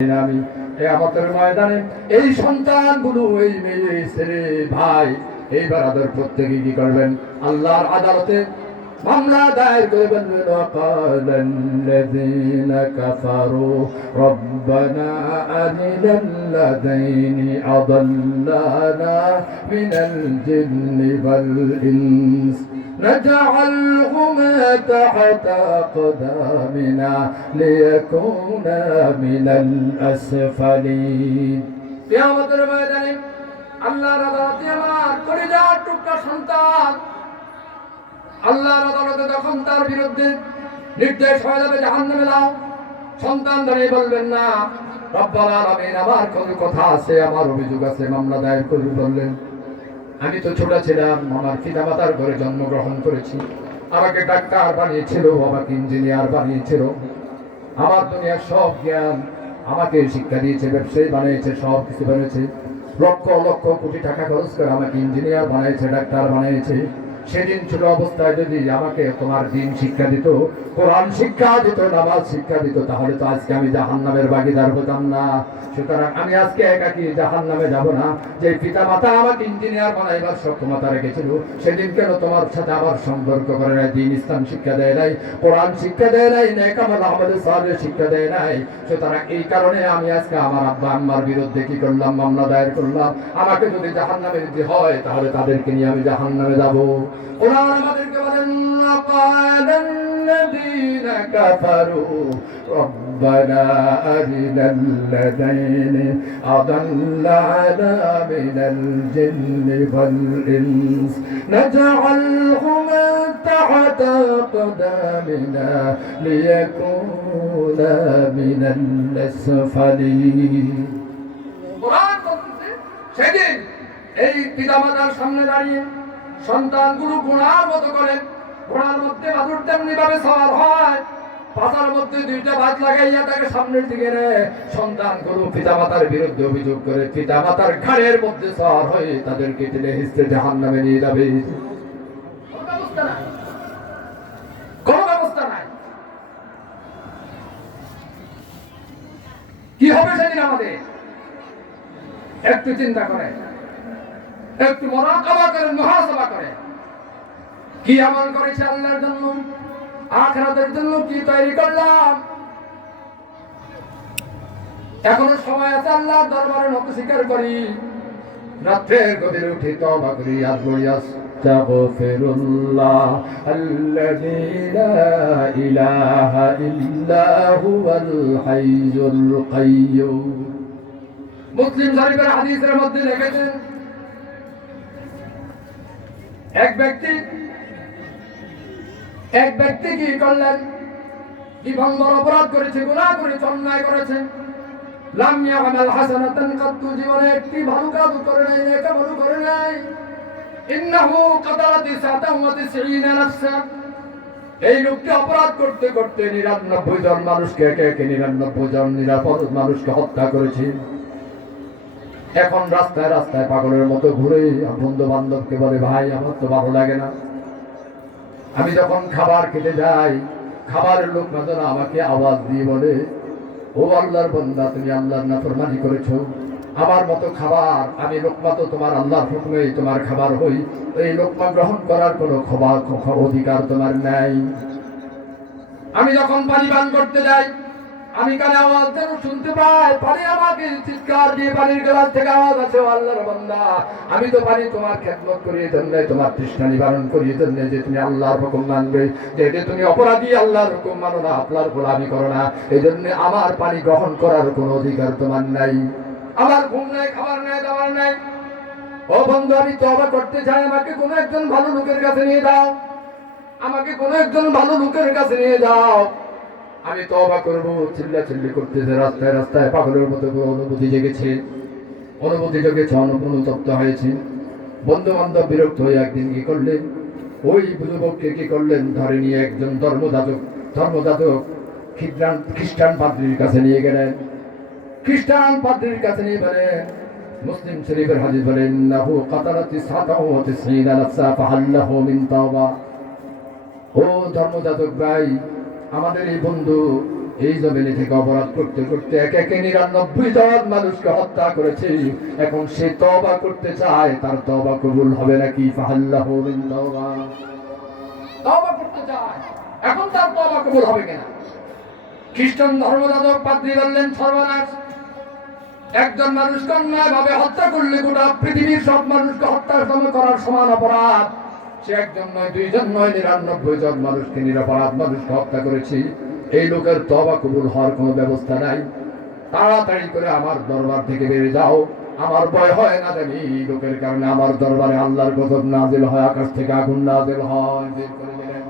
আমি কিয়ামতের ময়দানে এই সন্তানগুলো, এই মেয়ে, ছেলে, ভাই, এই বারাদার প্রত্যেকে কি করবেন? আল্লাহর আদালতে মামলা দায়ের করে বলবেন, ওয়াকালাল্লাযীনা কাফারু রব্বানা আরিনাল্লাযীনি আদাল্লানা মিনাল জিন্নি ওয়াল ইনস نجعلهما تحت أقدامنا ليكونا من الأسفلين কিয়ামতের ময়দানে আল্লাহর আদালতে আমার কলিজার টুকরা সন্তান আল্লাহর আদালতে যখন তার বিরুদ্ধে নির্দেশ হয়ে যাবে জাহান্নামে যাও, সন্তান দাঁড়িয়ে বলবেন না, রব্বুল আলামিন আমার কোনো কথা আছে, আমার অভিযোগ আছে, মামলা দায়ের করবে। বললেন, আমি তো ছোট ছিলাম, আমার পিতামাতার ঘরে জন্মগ্রহণ করেছি, আমাকে ডাক্তার বানিয়েছিল, আমাকে ইঞ্জিনিয়ার বানিয়েছিল, আমার দুনিয়ার সব জ্ঞান আমাকে শিক্ষা দিয়েছে, ব্যবসায়ী বানিয়েছে, সব কিছু বানিয়েছে, লক্ষ লক্ষ কোটি টাকা খরচ করে আমাকে ইঞ্জিনিয়ার বানিয়েছে, ডাক্তার বানিয়েছে। সেদিন ছোট অবস্থায় যদি আমাকে তোমার দিন শিক্ষা দিত, কোরআন শিক্ষা দিত, নামাজ শিক্ষা দিত, তাহলে তো আজকে আমি জাহান্নামের ভাগীদার হতাম না। সুতরাং আমি আজকে একাকী জাহান্নামে যাব না। যে পিতা মাতা আমাকে ইঞ্জিনিয়ার বানাইবার সক্ষমতা রেখেছিল, সেদিন কেন তোমার সাথে আবার সম্পর্ক করে নাই, দিন ইসলাম শিক্ষা দেয় নাই, কোরআন শিক্ষা দেয় নাই, নেক আমল আমাল সালেহ শিক্ষা দেয় নাই। সুতরাং এই কারণে আমি আজকে আমার আব্বা আম্মার বিরুদ্ধে কি করলাম? মামলা দায়ের করলাম। আমাকে যদি জাহান্নামে দিতে হয়, তাহলে তাদেরকে নিয়ে আমি জাহান্নামে যাব। কোরআন আমাদেরকে বলেন, ওয়াকালাল্লাযীনা কাফারু রব্বানা আরিনাল্লাযীনি আদাল্লানা মিনাল জিন্নি ওয়াল ইনস নাজআলহুমা তাহতা আকদামিনা লিয়াকুনা মিনাল আসফালিন। কোরআন বলছে, সেদিন এই পিতামাতার সামনে দাঁড়িয়ে সন্তানগুলো ঘোড়ার মতো করে, ঘোড়ার মধ্যে বাদুর তেমনি ভাবে সওয়ার হয়, পাতার মধ্যে দুইটা বাদ লাগাইয়া তাকে সামনের দিকে নেয়। সন্তানগুলো পিতামাতার বিরুদ্ধে অভিযোগ করে পিতামাতার ঘাড়ের মধ্যে সওয়ার হয়ে তাদেরকে টেনে হিঁচড়ে জাহান্নামে নিয়ে যাবে। কোনো ব্যবস্থা নাই। কি হবে সেদিন আমাদের? একটু চিন্তা করে, একটু মুরাকাবা করেন, মুহাসাবা করেন। কি আমল করেছে আল্লাহর জন্য, আখিরাতের জন্য কি তৈরি করলাম? এখনো সময় আছে, আল্লাহর দরবারে নত স্বীকার করি, রাত্রের গভীরে উঠে তওবা করি, আর বলি আস্তাগফিরুল্লাহ আল্লাযী লা ইলাহা ইল্লা হুয়াল হাইয়ুল কাইয়্যুম। মুসলিম শরীফের হাদিসের মধ্যে লিখেছেন, এক ব্যক্তি কি করলেন? জীবন বড় অপরাধ করেছে, গুনাহ করেছে, অন্যায় করেছে। লাম ইয়ামাল হাসানাতান কাত্তু, জীবনে একটি ভালো কাজ করে নাই, নেক আমল করে নাই। ইন্নাহু কাতালা 99 নাফসা, এই লোকটি অপরাধ করতে করতে 99 জন মানুষকে, একে একে 99 জন নিরাপদ মানুষকে হত্যা করেছে। এখন রাস্তায় রাস্তায় পাগলের মতো ঘুরে বন্ধু বান্ধবকে বলে, ভাই আমার তো ভালো লাগে না, আমি যখন খাবার খেতে যাই, খাবারের লোক না যেন আমাকে আওয়াজ দিয়ে বলে, ও আল্লাহর বান্দা, তুমি আল্লাহর নাফরমানি করেছো, আমার মতো খাবার, আমি লোকমা তো তোমার আল্লাহর হুকুমেই তোমার খাবার হই, এই লোকমা গ্রহণ করার কোনো অধিকার তোমার নাই। আমি যখন পানি পান করতে যাই, আমি কানে আওয়াজ যেন শুনতে পাই, পানি আমাকে চিৎকার দিয়ে পানির গ্লাস থেকে আওয়াজ আছে, আল্লাহর বান্দা, আমি তো পানি তোমার খেদমত করি এই জন্য, তোমার তৃষ্ণা নিবারণ করি এই জন্য যে তুমি আল্লাহর হুকুম মানবে, যে তুমি অপরাধী, আল্লাহর হুকুম মানো না, আল্লাহর গোলামি করো না, এই জন্য আমার পানি গ্রহণ করার কোনো অধিকার তোমার নাই। আমার ঘুম নাই, খাবার নাই, দাবার নাই। ও বন্ধু, আমি তওবা করতে চাই, আমাকে কোনো একজন ভালো লোকের কাছে নিয়ে যাও, আমাকে কোনো একজন ভালো লোকের কাছে নিয়ে যাও, আমি তওবা করব। চিল্লাচিল্লি করতেছে, রাস্তায় রাস্তায় পাগলের মতো অনুভূতি জেগেছে, অনুতপ্ত হয়েছে। বন্ধু বান্ধব বিরক্ত হয়ে একদিন কি করলেন, ওই যুবককে কি করলেন, ধরে নিয়ে একজন ধর্মযাজক খ্রিস্টান পাদ্রীর কাছে নিয়ে গেলেন। খ্রিস্টান পাদ্রীর কাছে নিয়ে বলেন, মুসলিম শরীফের হাদিস বলেন, নাহু কাতালা 99 নাফসা ফাহাল্লাহু মিন তাওবা। ও ধর্মযাজক ভাই, আমাদের এই বন্ধু এই জমিনে থেকে অপরাধ করতে করতে একে 99 জন মানুষকে হত্যা করেছে। এখন সে তওবা করতে চায়, তার তওবা কবুল হবে নাকি? ফাহাল্লাহু মিন তওবা, তওবা করতে চায়, এখন তার তওবা কবুল হবে কিনা? খ্রিস্টান ধর্মযাজক পাদ্রী বললেন, সর্বনাশ, একজন মানুষকে অন্যায়ভাবে হত্যা করলে গোটা পৃথিবীর সব মানুষকে হত্যা করার সমান অপরাধ। সে একজন নয়, 2 জন নয়, 99 জন মানুষকে, নিরপরাধ মানুষকে হত্যা করেছি। এই লোকের তওবা কবুল হওয়ার কোনো ব্যবস্থা নাই। তাড়াতাড়ি করে আমার দরবার থেকে বেরিয়ে যাও। আমার ভয় হয় না জানি এই লোকের কারণে আমার দরবারে আল্লাহর গজব নাজিল হয়, আকাশ থেকে আগুন নাজিল হয়। বের করে দিলেন,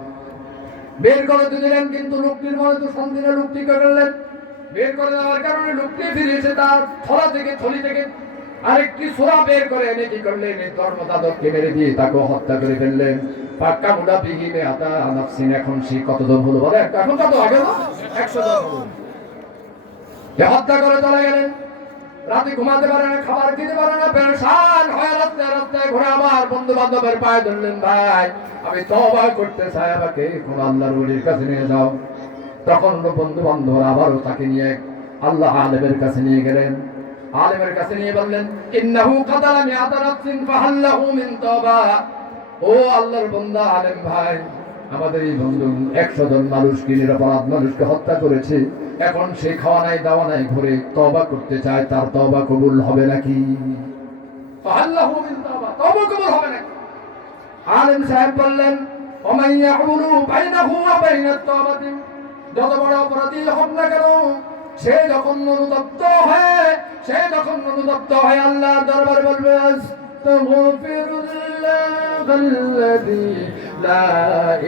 বের করে দিলেন, কিন্তু লোকটির মনে তো শান্তি না। লোকটি করলেন, বের করে দেওয়ার কারণে লোকটি ফিরে এসে তার থলি থেকে আরেকটি সোরা বের করে এনে কি করলেন? এই ধর্মযাজককে মেরে দিয়ে তাকে হত্যা করে ফেললেন। পাক্কা মুডা বিহিমে আতা নাফসিন। এখন সে কতজন হলো বলে? এখন কত আগে না 100 জন হলো। হত্যা করে চলে গেলেন। রাতে ঘুমাতে পারে না, খাবার খেতে পারে না, পেরেশান হয়ে রাস্তায় রাস্তায় ঘুরে আবার বন্ধু বান্ধবের পায়ে ধরলেন, ভাই আমি তওবা করতে চাই, আমাকে কোন আল্লাহর ওলির কাছে নিয়ে যাও। তখন বন্ধু বান্ধব আবারও তাকে নিয়ে আল্লাহ আলেমের কাছে নিয়ে গেলেন। আলেমের কাছে নিয়ে বললেন, ইন্নাহু কাতালা মিআতা নাফসিন ফাহাল্লাহু মিন তওবা। ও আল্লাহর বান্দা আলেম ভাই, আমাদের এই বন্ধু 100 জন মানুষকে, নিরপরাধ মানুষকে হত্যা করেছে। এখন সে খাওয়া নাই দাওয়া নাই, ঘরে তওবা করতে চায়, তার তওবা কবুল হবে নাকি? ফাহাল্লাহু মিন তওবা, তওবা কবুল হবে নাকি? আলেম সাহেব বললেন, ওমান ইয়াহুলু বাইনাহু ওয়া বাইনাত তওবাতি, যত বড় অপরাধী হোক না কেন, সে যখন অনুতপ্ত হয় আল্লাহর দরবারে বলবে, আস্তাগফিরুল্লাহাল্লাযী লা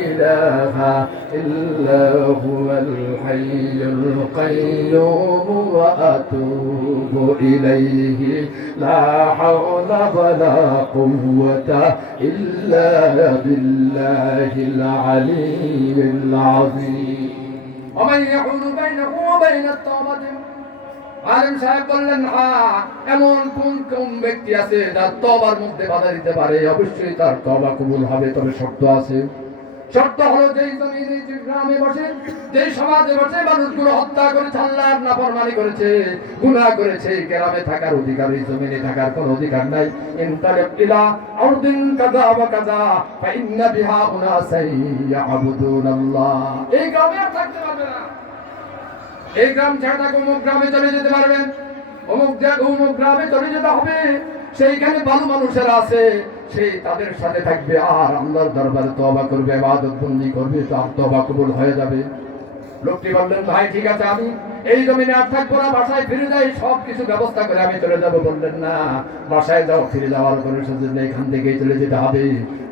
ইলাহা ইল্লা হুয়াল হাইয়ুল কাইয়্যুম ওয়া আতুবু ইলাইহি লা হাওলা ওয়ালা কুওয়াতা ইল্লা বিল্লাহিল আলিয়্যিল আযীম। ওমান ইয়াহুলু বাইনাহু ওয়া বাইনাত তাওবাতি। আলেম সাহেব বললেন, এমন কোন ব্যক্তি আছে যার তওবার মধ্যে বাধা দিতে পারে? অবশ্যই তার তওবা কবুল হবে, তবে শর্ত আছে। শর্ত হলো, যেই জমিনে, যে গ্রামে বসে, যেই সমাজে বসে মানুষগুলো হত্যা করেছে, আল্লাহর নাফরমানি করেছে, গুনাহ করেছে, গ্রামে থাকার অধিকার, এই জমিনে থাকার কোনো অধিকার নাই। ইনতালিক ইলা আরদিন কাযা ওয়া কাযা ফা ইন্না বিহা উনাসান ইয়াবুদুনাল্লাহ। এই গ্রামে আর থাকতে পারবে না। এই গ্রাম ছাড়া অমুক গ্রামে চলে যেতে পারবেন, অমুক গ্রামে চলে যেতে হবে। সেইখানে ভালো মানুষেরা আছে, সেই তাদের সাথে থাকবে আর আল্লাহর দরবারে তওবা করবে, ইবাদত বন্দি করবে, তার তওবা কবুল হয়ে যাবে। লোকটি বললেন, ভাই ঠিক আছে, আমি এই জমিনে আর থাকবো না, বাসায় ফিরে যাই, সব কিছু ব্যবস্থা করে আমি চলে যাব। বললেন, না, বাসায় যাও, ফিরে যাওয়ার কোনো সুযোগ নেই, এখান থেকেই চলে যেতে হবে।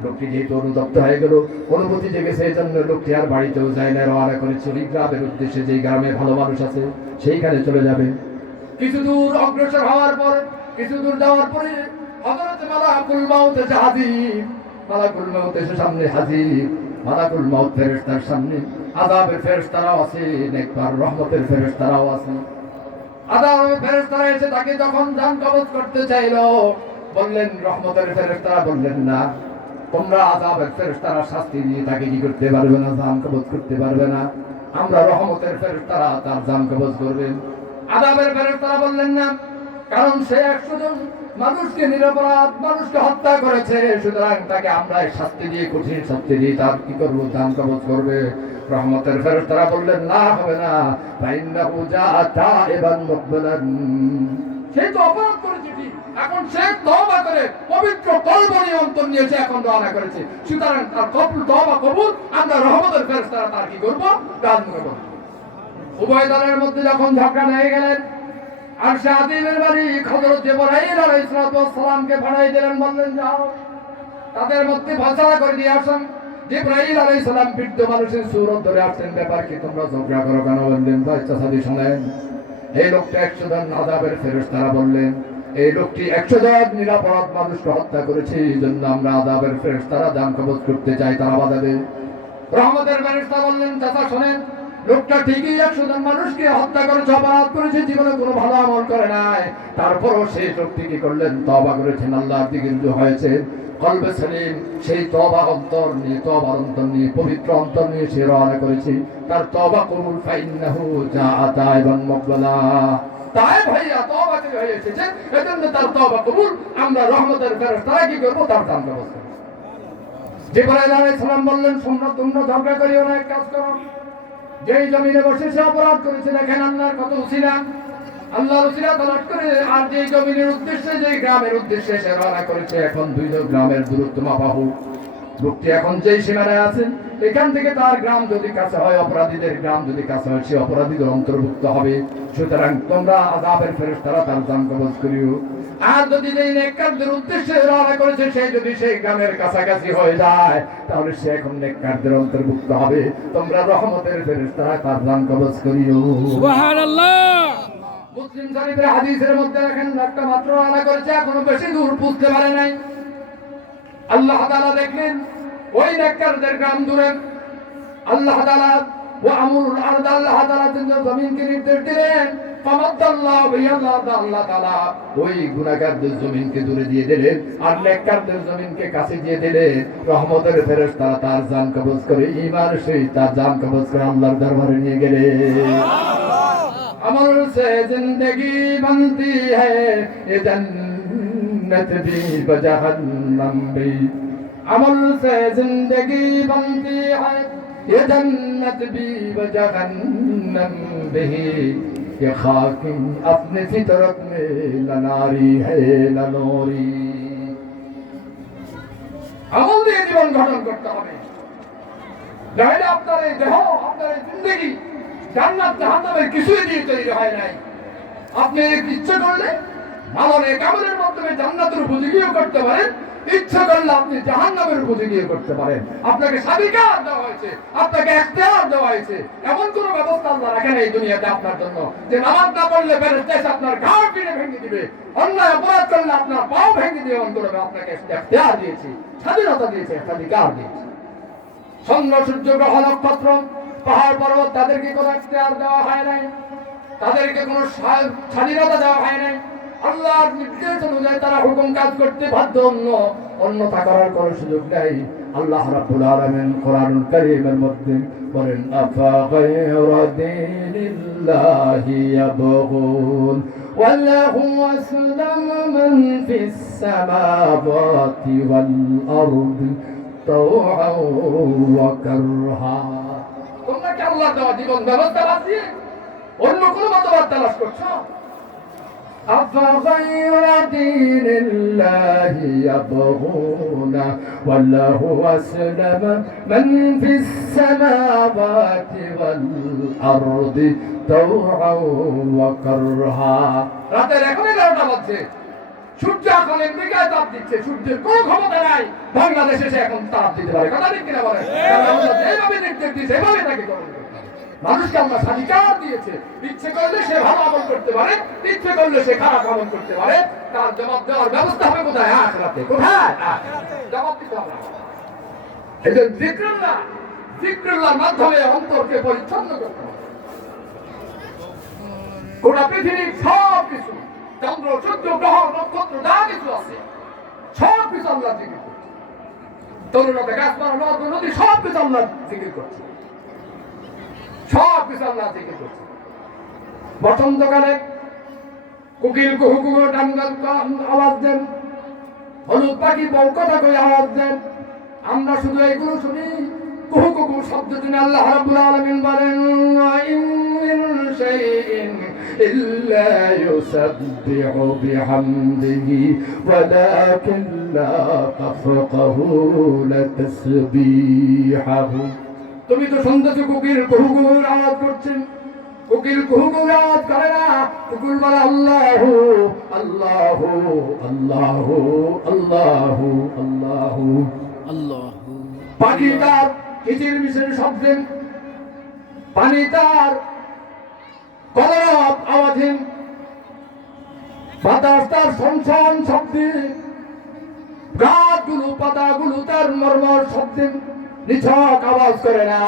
লোকটি যেহেতু অনুতপ্ত হয়ে গেল, অনুভূতি জেগেছে, এই জন্য লোকটি আর বাড়িতেও যায় না, রওনা করে চলে গ্রামের উদ্দেশ্যে। যেই গ্রামে ভালো মানুষ আছে সেইখানে চলে যাবে। কিছু দূর অগ্রসর হওয়ার পর, কিছু দূর যাওয়ার পরে হযরত মালাকুল মাউত এসে হাজির। মালাকুল মাউত এসে সামনে হাজির। মালাকুল মাউত ফেরেশতার সামনে, আযাবের ফেরেশতারাও আছে, নেকবার রহমতের ফেরেশতারাও আছে। আযাবের ফেরেশতারা এসে তাকে যখন জান কবজ করতে চাইলো, বললেন, রহমতের ফেরেশতারা বললেন, না, তোমরা আযাবের ফেরেশতারা শাস্তি দিয়ে তাকে কি করতে পারবে না, জান কবজ করতে পারবে না। আমরা রহমতের ফেরেশতারা তার জান কবজ করবেন। আযাবের ফেরেশতারা বললেন, না, কারণ সে 100 জন মানুষকে, নিরপরাধ মানুষকে হত্যা করেছে, সুতরাং তাকে আমরা শাস্তি দিয়ে, কঠিন শাস্তি দিয়ে তার কি করবো, জান কবজ করবে। রহমতের ফেরেশতারা বললেন, না, হবে না। ফাইন্নাহু জাআ তাইবান মুকবিলান, সে তো অপরাধ করেছে ঠিক, এখন সে তওবা করে পবিত্র কলব নিয়ে অন্তর নিয়ে সে এখন রওনা করেছে, সুতরাং তার তওবা কবুল। আমরা রহমতের ফেরেশতারা তার কি করব, দান করব। উভয় দলের মধ্যে যখন ঝগড়া লেগে গেলেন, আর সে আদিমের বাড়ি হযরত জিবরাইল আলাইহিস সালামকে পাঠাই দিলেন, বললেন, যাও তাদের মধ্যে ফয়সালা করে দিয়ে আসেন। জিবরাইল আলাইহিস সালাম বৃদ্ধ মানুষের সুরত ধরে আসছেন, ব্যাপার কি, তোমরা ঝগড়া করো কেন? বললেন, ভাই চাচাদি শোনেন, এই লোকটা 100 জন আযাবের ফেরেশতারা বললেন, এই লোকটি 100 জন নিরপরাধ মানুষকে হত্যা করেছে, এই জন্য আমরা আযাবের ফেরেশতারা জান কবজ করতে চাই, তারা বাধা দেয়। রহমতের ফেরেশতা বললেন, চাচা শোনেন, লোকটা ঠিকই 100 জন মানুষকে হত্যা করেছে, অপরাধ করেছে, জীবনে কোনো ভালো আমল করে নাই, তারপরও সেই লোকটি কি করলেন? তওবা করেছেন, আল্লাহর দিকে রুজু হয়েছে, কলবে সালিম, সেই তওবা অন্তর নিয়ে, তওবার অন্তর নিয়ে, পবিত্র অন্তর নিয়ে সে রওনা করেছে, তার তওবা কবুল, ফাইন্নাহু জাআ তাইবান মুকবালা। তাই ভাইয়া তওবা হয়ে এসেছে, এজন্য তার তওবা কবুল। আমরা রহমতের ফেরেশতারা কি করব? তার দান ব্যবস্থা। জিবরাইল আলাইহিস সালাম বললেন, তোমরা ঝগড়া করিও না, এক কাজ করো, যেই জমিনে বসে সে অপরাধ করেছে, দেখেন আল্লাহর কত উসিলা, আল্লাহর উসিলা তালাশ করে, আর যেই জমিনের উদ্দেশ্যে, যেই গ্রামের উদ্দেশ্যে সে রওনা করেছে, এখন 2 গ্রামের দূরত্ব মাপা হোক। লোকটি এখন যেই সীমানায় আছেন, এখান থেকে তার গ্রাম যদি কাছে হয়, অপরাধীদের গ্রাম যদি কাছে হয়, সে অপরাধীদের অন্তর্ভুক্ত হবে। সুতরাং তোমরা আযাবের ফেরেশতারা তার জান কবজ করিও। আর যদি যেই নেককারদের উদ্দেশ্যে রওনা করেছে, সেই যদি সেই গ্রামের কাছাকাছি হয়ে যায়, তাহলে সে এখন নেককারদের অন্তর্ভুক্ত হবে। তোমরা রহমতের ফেরেশতারা তার জান কবজ করিও। সুবহানাল্লাহ। মুসলিম শরীফের হাদিসের মধ্যে দেখেন, একটা মাত্র রওনা করেছে, এখনো বেশি দূর বুঝতে পারে নাই। আল্লাহ তাআলা দেখলেন ওই নেককারদের গ্রাম দূরে। আল্লাহ তাআলা ওয়া আমরুল আরদ, আল্লাহ তাআলা জমিনকে নির্দেশ দিলেন, ফামাদাল্লাহু বিয়াল্লাহ, আল্লাহ তাআলা ওই গুনাহগারদের জমিনকে দূরে দিয়ে দিলেন, আর নেককারদের জমিনকে কাছে দিয়ে দিলেন। রহমতের ফেরেশতারা তার জান কবজ করে, ঈমান সহিত তার জান কবজ করে আল্লাহর দরবারে নিয়ে গেলেন। আমল সে জিন্দেগি बनती है, ये जन्नत भी व जहन्नम भी। अमल से जिंदगी बनती है, ये जन्नत भी व जहन्नम भी। ये खाकी अपने फितरत में न नारी है न नूरी। আমল দিয়ে জীবন গঠন করতে হবে, নইলে আপনার এই দেহ, আপনার এই জিন্দেগি জান্নাত জাহান্নামের কিছুই দিয়ে তৈরি হয় নাই। আপনি ইচ্ছে করলে ভালো নেক আমলের মাধ্যমে জান্নাতের উপযোগীও করতে পারেন, ইচ্ছে করলে আপনি জাহান্নামের উপযোগীও করতে পারেন। আপনাকে স্বাধিকার দেওয়া হয়েছে, আপনাকে এখতিয়ার দেওয়া হয়েছে। এমন কোনো ব্যবস্থা আল্লাহ রাখেন এই দুনিয়াতে আপনার জন্য যে নামাজ না পড়লে ফেরেশতা এসে আপনার ঘাড় পিনে ভেঙে দিবে, অন্যায় অপরাধ করলে আপনার পাও ভেঙে দিয়ে এমন করে আপনাকে এখতিয়ার দিয়েছি, স্বাধীনতা দিয়েছে, স্বাধিকার দিয়েছে। চন্দ্র সূর্য গ্রহ নক্ষত্র পাহাড় পর্বত তাদেরকে কোনো এখতিয়ার দেওয়া হয় নাই, তাদেরকে কোনো স্বাধীনতা দেওয়া হয় নাই। আল্লাহর নির্দেশ অনুযায়ী তারা হুকুম কাজ করতে বাধ্য, অন্যথা করার কোনো সুযোগ নেই। আল্লাহ রাব্বুল আলামিন কোরআনুল কারীমের মধ্যে বলেন, আফা গায়রা দীনিল্লাহি ইয়াবগুন ওয়া লাহু আসলামা মান ফিস সামাওয়াতি ওয়াল আরদি তাওআন ওয়া কারহা। তোমরা কি আল্লাহর দেওয়া জীবন ব্যবস্থা বাদ দিয়ে অন্য কোনো মতবাদ তালাশ করছো? أفغير دين الله يبغون وله أسلم من في السماوات والأرض طوعا وكرها। রাতের 11টা বাজছে, সূর্য এখন আমেরিকায় তাপ দিচ্ছে, সূর্যের কোনো ক্ষমতা নাই বাংলাদেশে সে এখন তাপ দিতে পারে। কথা ঠিক কিনা বলেন? যেভাবে নির্দেশ দিয়েছে এভাবে তাকে করবে। মানুষকে আমরা স্বাধিকার দিয়েছে, ইচ্ছে করলে সে ভালো আমল করতে পারে, ইচ্ছে করলে সে খারাপ আমল করতে পারে। তার জবাব দেওয়ার ব্যবস্থা হবে কোথায়? আখিরাতে। কোথায়? জবাব দিতে হবে। এই যে জিকরুল্লাহর মাধ্যমে অন্তরকে পরিচ্ছন্ন করতে হবে। গোটা পৃথিবীর সব কিছু, চন্দ্র সূর্য গ্রহ নক্ষত্র যা কিছু আছে, সব কিছু আল্লাহ জিকির করছে। তরুণতা গাছপালা নদ নদী সব কিছু আল্লাহ জিকির করছে, সব কিছু আল্লাহ জিকির করছে। বসন্তকালে কোকিল কুহু ডাঙ্গাল আওয়াজ দেন, হলুদ পাখি বউ কথা কই আওয়াজ দেন। আমরা শুধু এইগুলো শুনি, কুহু কুহু শব্দ শুনে। আল্লাহ রাব্বুল আলামিন বলেন, ইন মিন শাইইন ইল্লা ইউসাব্বিহু বিহামদিহি ওয়ালাকিন লা তাফকাহুনা তাসবিহাহু। তুমি তো শুনতেছো কোকিল কুহু কুহুর আওয়াজ করছেন, কোকিল কুহু কুহু আওয়াজ করে না, কোকিল বলে আল্লাহু আল্লাহু আল্লাহু আল্লাহু আল্লাহু আল্লাহু। পাখি তার কিচিরমিচির শব্দে, পানি তার কলরব আওয়াজে, বাতাস তার সনসন শব্দে, গাছগুলো পাতাগুলো তার মর্মর শব্দে, নিছক আওয়াজ করে না।